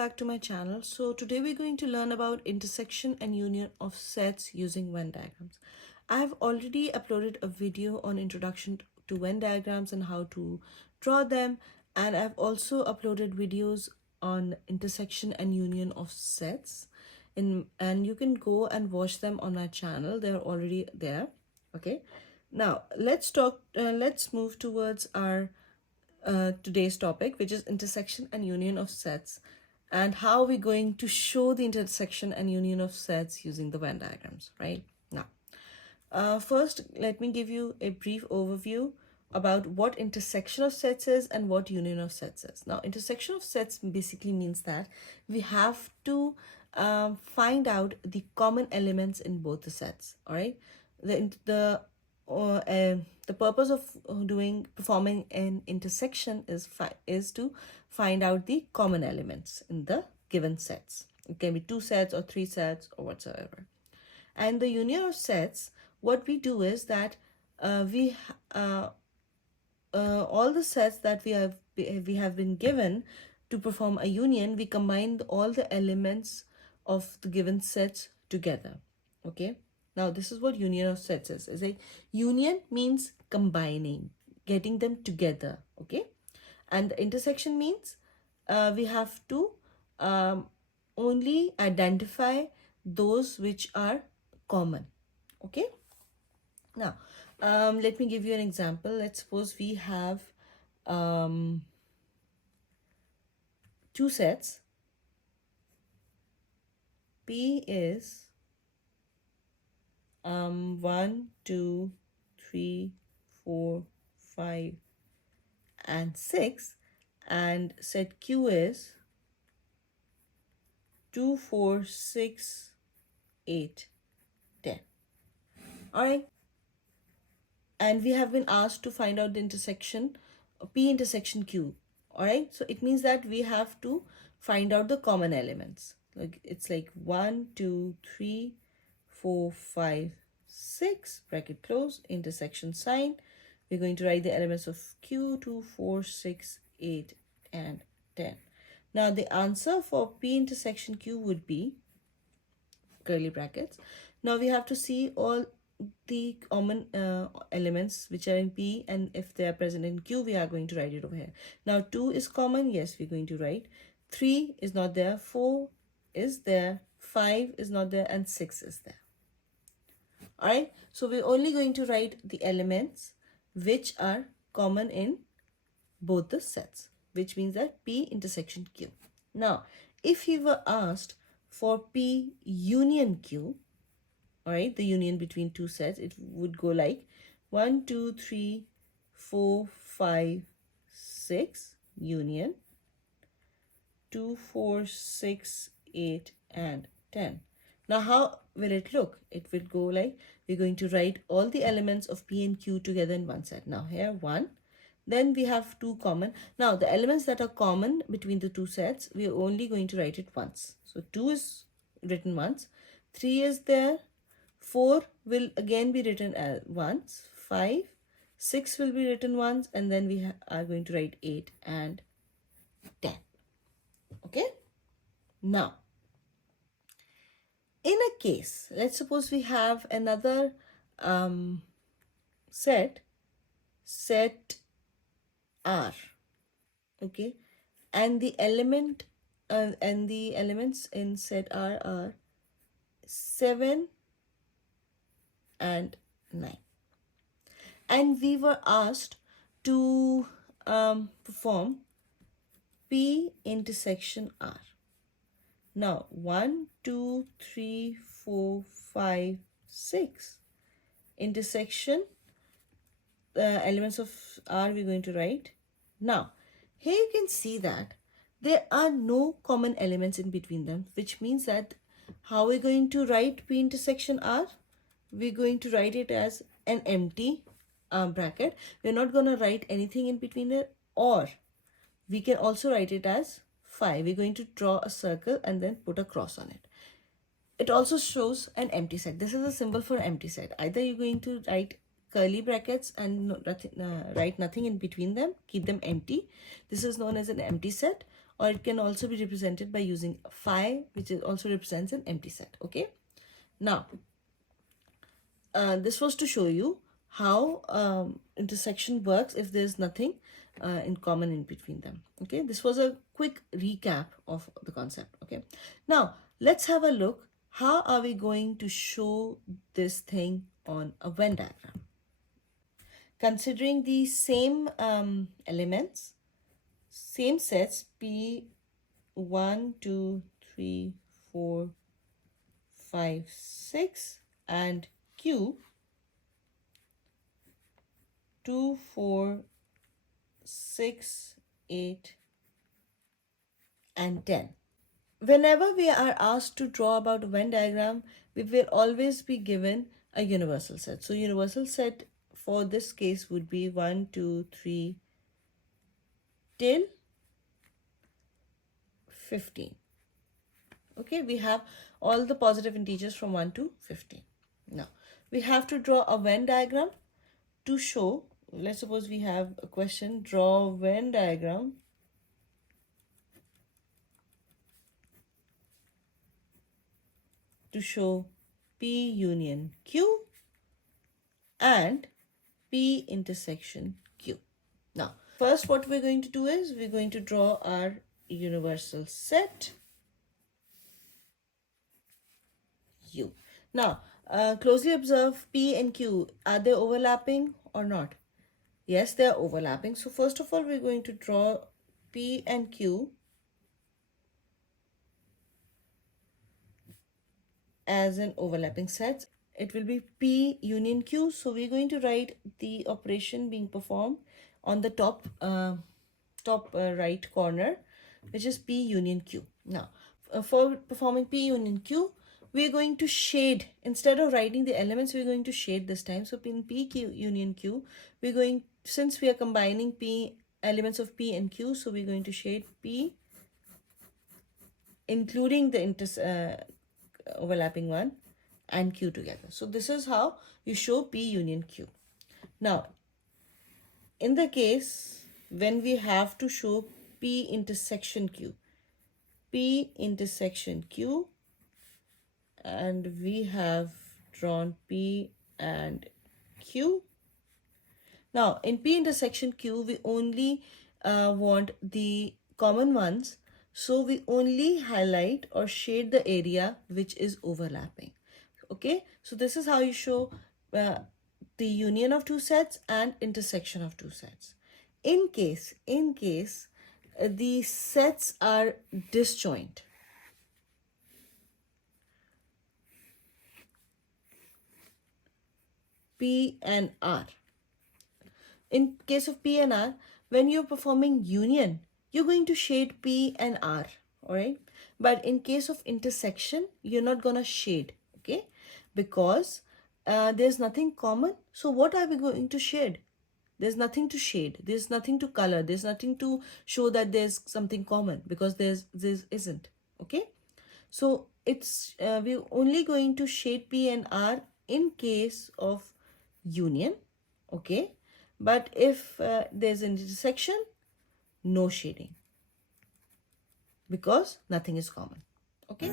back to my channel. So today we're going to learn about intersection and union of sets using Venn diagrams. I have already uploaded a video on introduction to Venn diagrams and how to draw them, and I've also uploaded videos on intersection and union of sets and you can go and watch them on my channel. They're already there. Okay, now let's move towards our today's topic, which is intersection and union of sets, and how we're going to show the intersection and union of sets using the Venn diagrams. Right now, first let me give you a brief overview about what intersection of sets is and what union of sets is. Now, intersection of sets basically means that we have to find out the common elements in both the sets. All right, the purpose of performing an intersection is to find out the common elements in the given sets. It can be 2 sets or 3 sets or whatsoever. And the union of sets, what we do is that all the sets that we have been given to perform a union, we combine all the elements of the given sets together. Okay. Now, this is what union of sets is. Is a union means combining, getting them together. Okay. And the intersection means we have to only identify those which are common. Okay. Now, let me give you an example. Let's suppose we have 2 sets. P is 1, 2, 3, 4, 5, and 6, and set Q is 2, 4, 6, 8, 10. All right. And we have been asked to find out the intersection P intersection Q. All right. So it means that we have to find out the common elements. Like it's like 1, 2, 3, 4, 5, 6, bracket close, intersection sign. We're going to write the elements of Q, 2, 4, 6, 8, and 10. Now, the answer for P intersection Q would be curly brackets. Now, we have to see all the common elements which are in P, and if they are present in Q, we are going to write it over here. Now, 2 is common. Yes, we're going to write. 3 is not there. 4 is there. 5 is not there. And 6 is there. All right. So, we're only going to write the elements which are common in both the sets, which means that P intersection Q. Now, if you were asked for P union Q, all right, the union between 2 sets, it would go like 1, 2, 3, 4, 5, 6, union, 2, 4, 6, 8, and 10. Now, how will it look? It will go like, we're going to write all the elements of P and Q together in one set. Now, here 1, then we have 2 common. Now, the elements that are common between the 2 sets, we are only going to write it once. So, 2 is written once, 3 is there, 4 will again be written as once, 5, 6 will be written once, and then we are going to write 8 and 10. Okay? Now, in a case, let's suppose we have another set R, okay, and the elements in set R are 7 and 9, and we were asked to perform P intersection R. Now, 1, 2, 3, 4, 5, 6 intersection elements of R we're going to write. Now, here you can see that there are no common elements in between them, which means that how we're going to write P intersection R? We're going to write it as an empty bracket. We're not going to write anything in between there, or we can also write it as 5. We're going to draw a circle and then put a cross on it. It also shows an empty set. This is a symbol for empty set. Either you're going to write curly brackets and write nothing in between them, keep them empty. This is known as an empty set. or it can also be represented by using phi, which also represents an empty set. Okay, now this was to show you how intersection works if there's nothing in common in between them. Okay, this was a quick recap of the concept. Okay, now let's have a look. How are we going to show this thing on a Venn diagram? Considering the same elements, same sets P 1, 2, 3, 4, 5, 6 and Q 2, 4, 6, 8 and 10. Whenever we are asked to draw about a Venn diagram, we will always be given a universal set. So universal set for this case would be 1, 2, 3 till 15. Okay, we have all the positive integers from 1 to 15. Now, we have to draw a Venn diagram to show, let's suppose we have a question, draw Venn diagram to show P union Q and P intersection Q. Now, first what we're going to do is we're going to draw our universal set U. Now, closely observe P and Q. Are they overlapping or not? Yes, they are overlapping. So first of all, we're going to draw P and Q as an overlapping set. It will be P union Q. So we're going to write the operation being performed on the top right corner, which is P union Q. Now, for performing P union Q, we're going to shade. Instead of writing the elements, we're going to shade this time. So in P Q union Q, we're going, since we are combining P elements of P and Q, so we're going to shade P including the overlapping one and Q together. So this is how you show P union Q. Now, in the case when we have to show P intersection Q, P intersection Q, and we have drawn P and Q. Now, in P intersection Q, we only want the common ones. So we only highlight or shade the area which is overlapping. Okay, so this is how you show the union of two sets and intersection of two sets. In case the sets are disjoint, P and R. In case of P and R, when you're performing union, you're going to shade P and R, all right? But in case of intersection, you're not gonna shade, okay? Because there's nothing common. So what are we going to shade? There's nothing to shade. There's nothing to color. There's nothing to show that there's something common, because there isn't, okay? So it's we're only going to shade P and R in case of union, okay? But if there's an intersection, no shading, because nothing is common, okay?